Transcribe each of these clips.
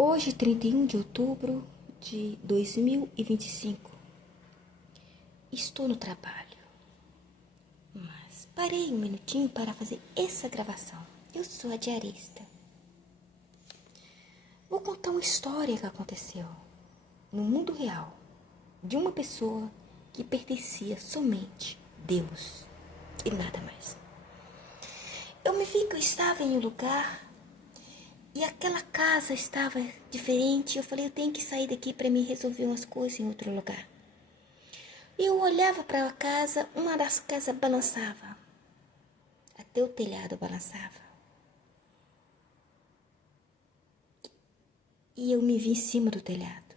Hoje, 31 de outubro de 2025, estou no trabalho, mas parei um minutinho para fazer essa gravação. Eu sou a diarista. Vou contar uma história que aconteceu no mundo real de uma pessoa que pertencia somente a Deus e nada mais. Eu me vi que eu estava em um lugar e aquela casa estava diferente. Eu falei, eu tenho que sair daqui para me resolver umas coisas em outro lugar. Eu olhava para a casa, uma das casas balançava. Até o telhado balançava. E eu me vi em cima do telhado.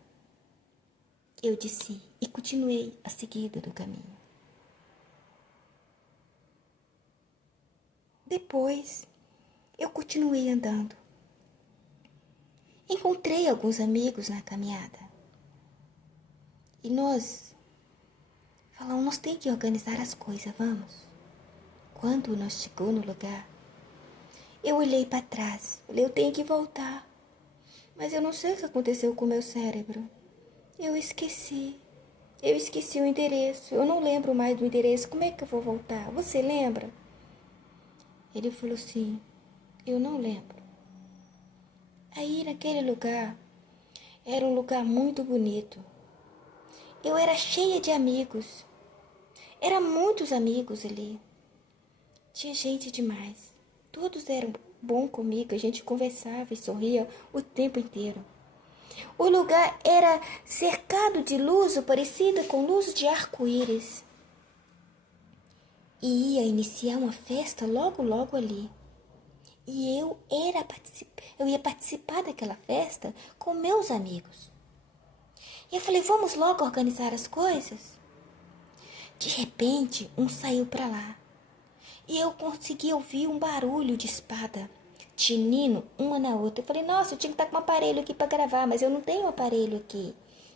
Eu desci e continuei a seguida do caminho. Depois, eu continuei andando. Encontrei alguns amigos na caminhada. E nós falamos, nós temos que organizar as coisas, vamos. Quando nós chegamos no lugar, eu olhei para trás. Falei, eu tenho que voltar. Mas eu não sei o que aconteceu com o meu cérebro. Eu esqueci. Eu esqueci o endereço. Eu não lembro mais do endereço. Como é que eu vou voltar? Você lembra? Ele falou assim, eu não lembro. Aí naquele lugar, era um lugar muito bonito. Eu era cheia de amigos. Eram muitos amigos ali. Tinha gente demais. Todos eram bons comigo. A gente conversava e sorria o tempo inteiro. O lugar era cercado de luz, parecida com luz de arco-íris. E ia iniciar uma festa logo ali. E eu ia participar daquela festa com meus amigos. E eu falei, vamos logo organizar as coisas? De repente, um saiu para lá. E eu consegui ouvir um barulho de espada tinindo uma na outra. Eu falei, nossa, eu tinha que estar com um aparelho aqui para gravar, mas eu não tenho aparelho aqui.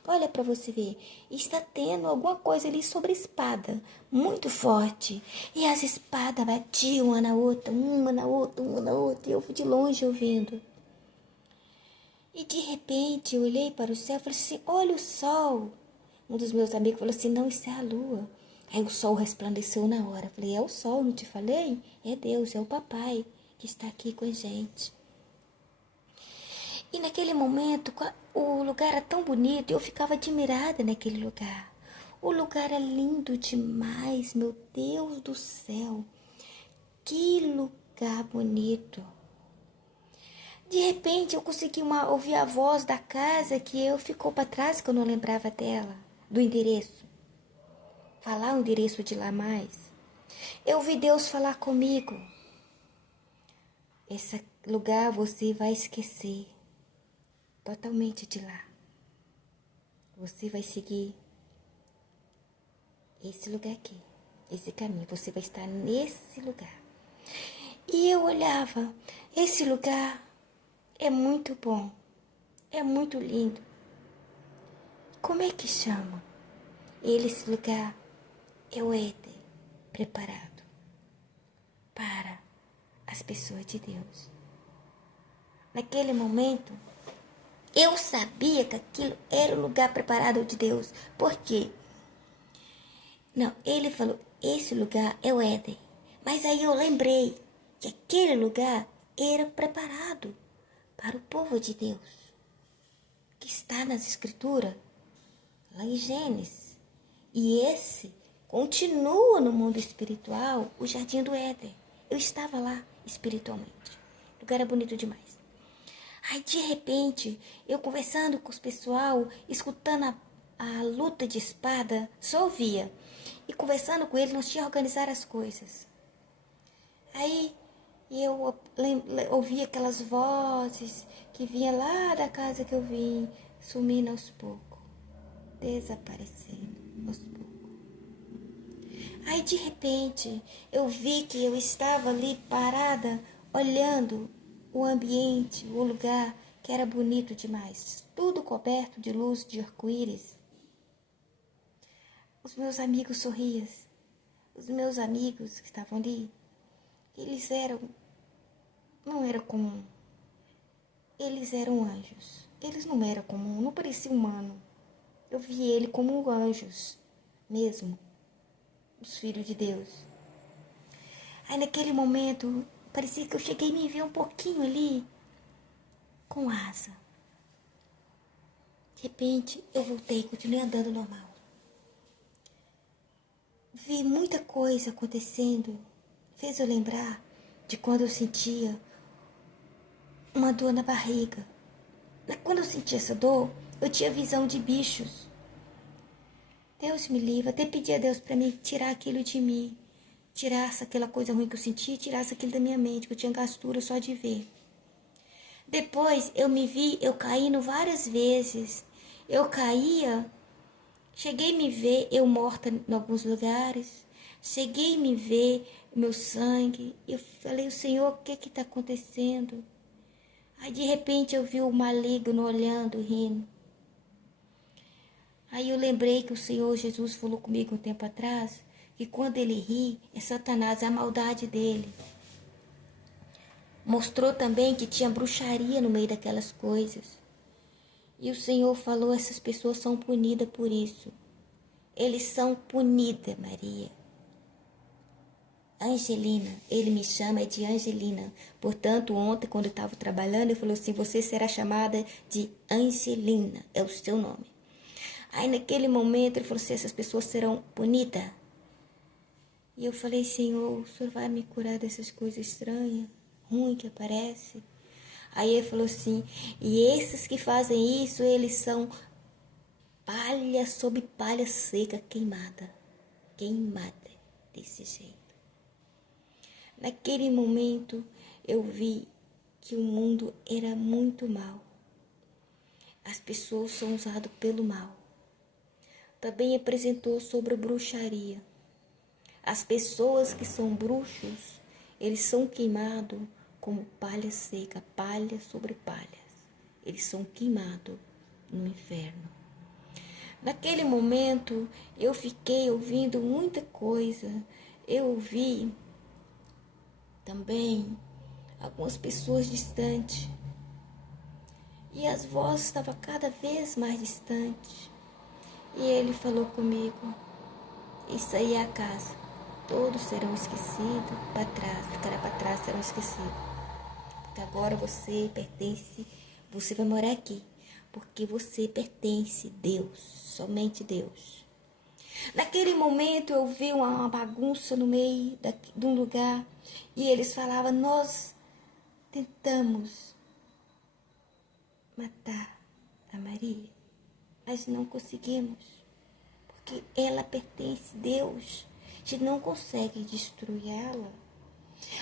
Olha para você ver, está tendo alguma coisa ali sobre espada, muito forte. E as espadas batiam uma na outra, uma na outra, uma na outra. E eu fui de longe ouvindo. E de repente eu olhei para o céu e falei assim, olha o sol. Um dos meus amigos falou assim, não, isso é a lua. Aí o sol resplandeceu na hora. Eu falei, é o sol, não te falei? É Deus, é o papai que está aqui com a gente. E naquele momento, o lugar era tão bonito, eu ficava admirada naquele lugar. O lugar era lindo demais, meu Deus do céu. Que lugar bonito. De repente, eu consegui ouvir a voz da casa que eu ficou para trás, que eu não lembrava dela, do endereço. Falar o endereço de lá mais. Eu ouvi Deus falar comigo. Esse lugar você vai esquecer totalmente de lá. Você vai seguir esse lugar aqui, esse caminho. Você vai estar nesse lugar. E eu olhava, esse lugar é muito bom, é muito lindo. Como é que chama? Esse lugar é o Éden, preparado para as pessoas de Deus. Naquele momento, eu sabia que aquilo era o lugar preparado de Deus. Por quê? Não, ele falou, esse lugar é o Éden. Mas aí eu lembrei que aquele lugar era preparado para o povo de Deus. Que está nas Escrituras, lá em Gênesis. E esse continua no mundo espiritual, o Jardim do Éden. Eu estava lá espiritualmente. O lugar era bonito demais. Aí, de repente, eu conversando com os pessoal, escutando a luta de espada, só ouvia. E conversando com ele, nós tínhamos que organizar as coisas. Aí, eu ouvia aquelas vozes que vinham lá da casa que eu vim, sumindo aos poucos, desaparecendo aos poucos. Aí, de repente, eu vi que eu estava ali parada, olhando o ambiente, o lugar que era bonito demais, tudo coberto de luz de arco-íris. Os meus amigos sorriam, os meus amigos que estavam ali, eles não eram comum, eles eram anjos. eles não eram comum, não parecia humano. Eu vi ele como anjos mesmo, os filhos de Deus. Aí naquele momento, parecia que eu cheguei a me ver um pouquinho ali, com asa. De repente, eu voltei, continuei andando normal. Vi muita coisa acontecendo, fez eu lembrar de quando eu sentia uma dor na barriga. Quando eu sentia essa dor, eu tinha visão de bichos. Deus me livre, até pedi a Deus para me tirar aquilo de mim. Tirasse aquela coisa ruim que eu sentia, tirasse aquilo da minha mente, que eu tinha gastura só de ver. Depois eu me vi, eu caindo várias vezes. Eu caía, cheguei a me ver eu morta em alguns lugares. Cheguei a me ver meu sangue. Eu falei, o Senhor, o que está acontecendo? Aí de repente eu vi o maligno olhando, rindo. Aí eu lembrei que o Senhor Jesus falou comigo um tempo atrás, que quando ele ri, é Satanás, é a maldade dele. Mostrou também que tinha bruxaria no meio daquelas coisas. E o Senhor falou, essas pessoas são punidas por isso. Eles são punidas, Maria. Angelina, ele me chama de Angelina. Portanto, ontem, quando eu estava trabalhando, ele falou assim, você será chamada de Angelina, é o seu nome. Aí naquele momento ele falou assim, essas pessoas serão punidas. E eu falei, Senhor, o Senhor vai me curar dessas coisas estranhas, ruins que aparecem? Aí ele falou assim, e esses que fazem isso, eles são palha sobre palha seca, queimada. Queimada, desse jeito. Naquele momento eu vi que o mundo era muito mal. As pessoas são usadas pelo mal. Também apresentou sobre a bruxaria. As pessoas que são bruxos, eles são queimados como palha seca, palha sobre palhas. Eles são queimados no inferno. Naquele momento, eu fiquei ouvindo muita coisa. Eu ouvi também algumas pessoas distantes. E as vozes estavam cada vez mais distantes. E ele falou comigo, isso aí é a casa. Todos serão esquecidos para trás, ficará para trás, serão esquecidos. Porque agora você pertence, você vai morar aqui. Porque você pertence a Deus, somente Deus. Naquele momento eu vi uma bagunça no meio de um lugar. E eles falavam, nós tentamos matar a Maria, mas não conseguimos. Porque ela pertence a Deus. A gente não consegue destruir ela.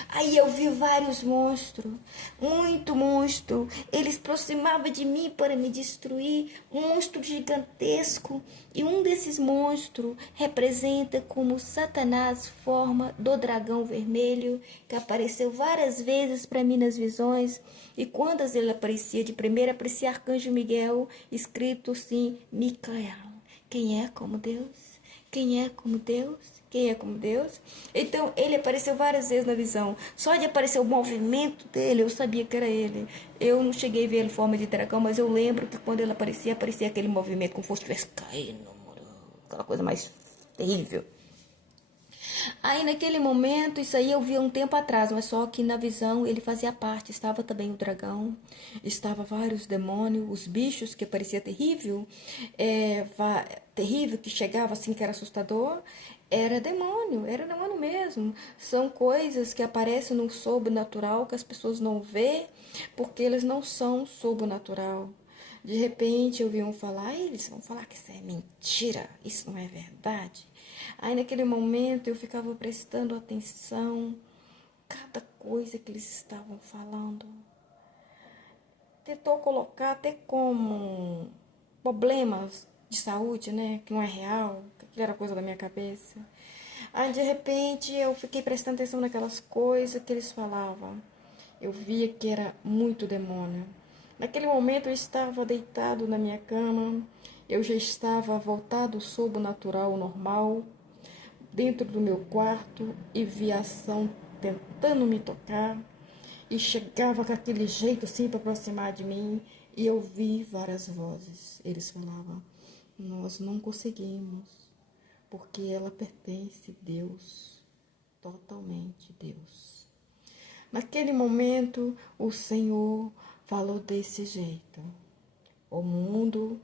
Aí eu vi vários monstros, muito monstro. Eles aproximavam de mim para me destruir, um monstro gigantesco. E um desses monstros representa como Satanás, forma do dragão vermelho, que apareceu várias vezes para mim nas visões. E quando ele aparecia, de primeira aparecia Arcanjo Miguel, escrito assim, Micael. Quem é como Deus? Quem é como Deus? Quem é como Deus? Então, ele apareceu várias vezes na visão. Só de aparecer o movimento dele, eu sabia que era ele. Eu não cheguei a ver ele em forma de dragão, mas eu lembro que quando ele aparecia aquele movimento, como se fosse caindo, aquela coisa mais terrível. Aí, naquele momento, isso aí eu vi um tempo atrás, mas só que na visão ele fazia parte. Estava também o dragão, estava vários demônios, os bichos, que parecia terrível, terrível, que chegava assim, que era assustador, era demônio mesmo. São coisas que aparecem no sobrenatural, que as pessoas não vê, porque eles não são sobrenatural. De repente eu vi um falar, eles vão falar que isso é mentira, isso não é verdade. Aí naquele momento eu ficava prestando atenção, cada coisa que eles estavam falando. Tentou colocar até como problemas de saúde, né, que não é real, que aquilo era coisa da minha cabeça. Aí de repente eu fiquei prestando atenção naquelas coisas que eles falavam. Eu via que era muito demônio. Naquele momento eu estava deitado na minha cama, eu já estava voltado ao sobrenatural normal, dentro do meu quarto, e via ação tentando me tocar, e chegava com aquele jeito assim para aproximar de mim. E eu vi várias vozes. Eles falavam, nós não conseguimos, porque ela pertence a Deus, totalmente Deus. Naquele momento, o Senhor falou desse jeito. O mundo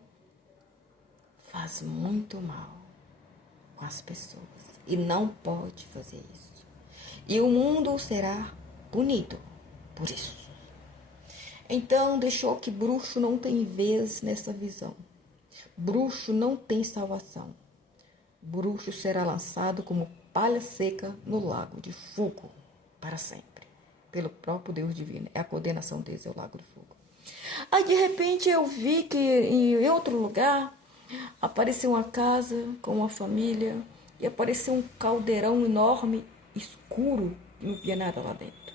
faz muito mal com as pessoas e não pode fazer isso. E o mundo será punido por isso. Então, deixou que bruxo não tem vez nessa visão. Bruxo não tem salvação. Bruxo será lançado como palha seca no lago de fogo para sempre, pelo próprio Deus divino. É a condenação deles, é o lago de fogo. Aí, de repente, eu vi que em outro lugar apareceu uma casa com uma família e apareceu um caldeirão enorme, escuro, e não via nada lá dentro.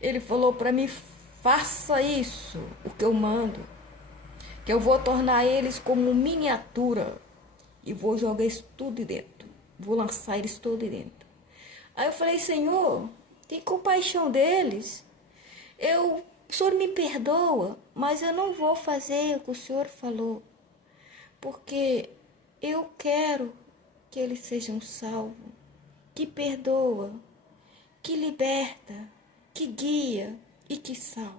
Ele falou para mim, faça isso, o que eu mando, que eu vou tornar eles como miniatura e vou jogar isso tudo dentro, vou lançar eles tudo dentro. Aí eu falei, Senhor, tem compaixão deles, o Senhor me perdoa, mas eu não vou fazer o que o Senhor falou, porque eu quero que eles sejam salvos, que perdoa, que liberta, que guia e que salve.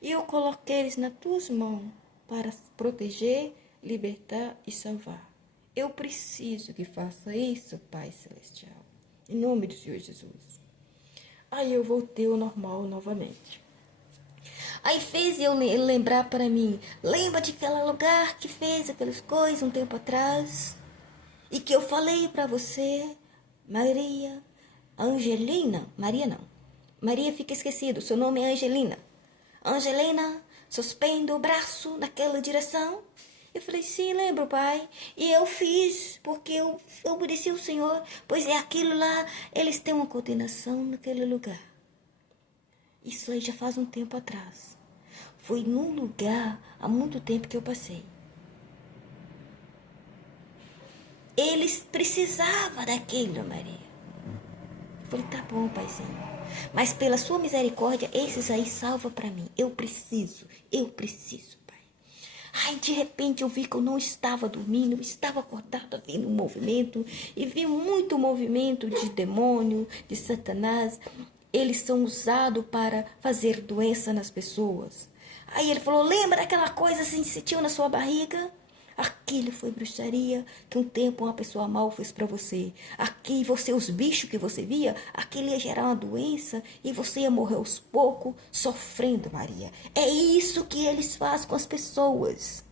E eu coloquei eles nas tuas mãos para proteger, libertar e salvar. Eu preciso que faça isso, Pai Celestial, em nome do Senhor Jesus. Aí eu voltei ao normal novamente. Aí fez eu lembrar para mim, lembra de aquele lugar que fez aquelas coisas um tempo atrás? E que eu falei para você, Maria, Angelina, Maria não. Maria fica esquecido, seu nome é Angelina. Angelina, suspendo o braço naquela direção. Eu falei, sim, lembro, pai. E eu fiz, porque eu obedeci ao Senhor. Pois é aquilo lá, eles têm uma condenação naquele lugar. Isso aí já faz um tempo atrás. Foi num lugar há muito tempo que eu passei. Eles precisavam daquilo, Maria. Eu falei, tá bom, paizinho. Mas pela sua misericórdia, esses aí salva para mim. Eu preciso, pai. Ai, de repente eu vi que eu não estava dormindo, eu estava acordada, vendo um movimento. E vi muito movimento de demônio, de Satanás. Eles são usados para fazer doença nas pessoas. Aí ele falou, lembra daquela coisa assim que sentiu na sua barriga? Aquilo foi bruxaria que um tempo uma pessoa mal fez para você. Aqui você, os bichos que você via, aquilo ia gerar uma doença e você ia morrer aos poucos sofrendo, Maria. É isso que eles fazem com as pessoas.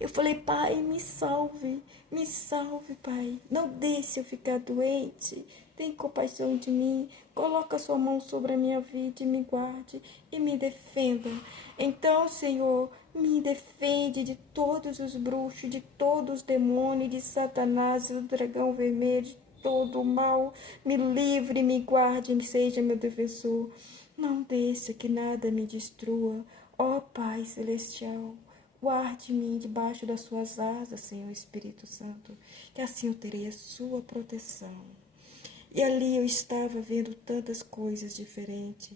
Eu falei, pai, me salve, pai. Não deixe eu ficar doente. Tem compaixão de mim. Coloca sua mão sobre a minha vida e me guarde e me defenda. Então, Senhor, me defende de todos os bruxos, de todos os demônios, de Satanás, do dragão vermelho, de todo o mal. Me livre, me guarde, me seja meu defensor. Não deixe que nada me destrua. Ó Pai Celestial, guarde-me debaixo das suas asas, Senhor Espírito Santo, que assim eu terei a sua proteção. E ali eu estava vendo tantas coisas diferentes.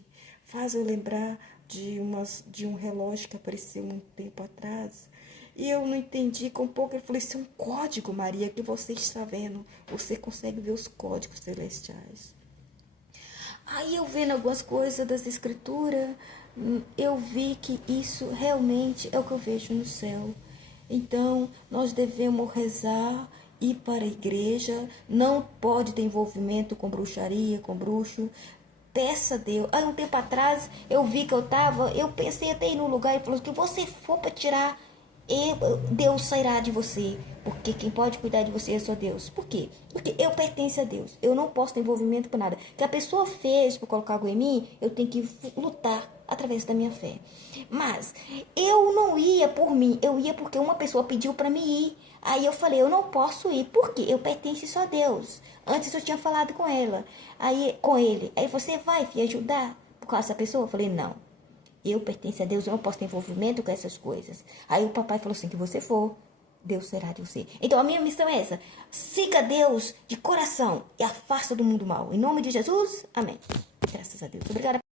Faz eu lembrar de um relógio que apareceu um tempo atrás. E eu não entendi, com pouco ele falou, isso é um código, Maria, que você está vendo. Você consegue ver os códigos celestiais. Aí eu vendo algumas coisas das escrituras, eu vi que isso realmente é o que eu vejo no céu. Então, nós devemos rezar, ir para a igreja, não pode ter envolvimento com bruxaria, com bruxo. Peça a Deus. Aí um tempo atrás, eu vi que eu pensei até ir no lugar e falou que você for para tirar, Deus sairá de você. Porque quem pode cuidar de você é só Deus. Por quê? Porque eu pertenço a Deus. Eu não posso ter envolvimento com nada. Que a pessoa fez para colocar algo em mim, eu tenho que lutar através da minha fé. Mas eu não ia por mim, eu ia porque uma pessoa pediu para mim ir. Aí eu falei, eu não posso ir, porque eu pertenço só a Deus. Antes eu tinha falado com ela, aí com ele. Aí você vai me ajudar com essa pessoa? Eu falei, não. Eu pertenço a Deus, eu não posso ter envolvimento com essas coisas. Aí o papai falou assim, que você for, Deus será de você. Então a minha missão é essa. Siga Deus de coração e afasta do mundo mal. Em nome de Jesus, amém. Graças a Deus. Obrigada.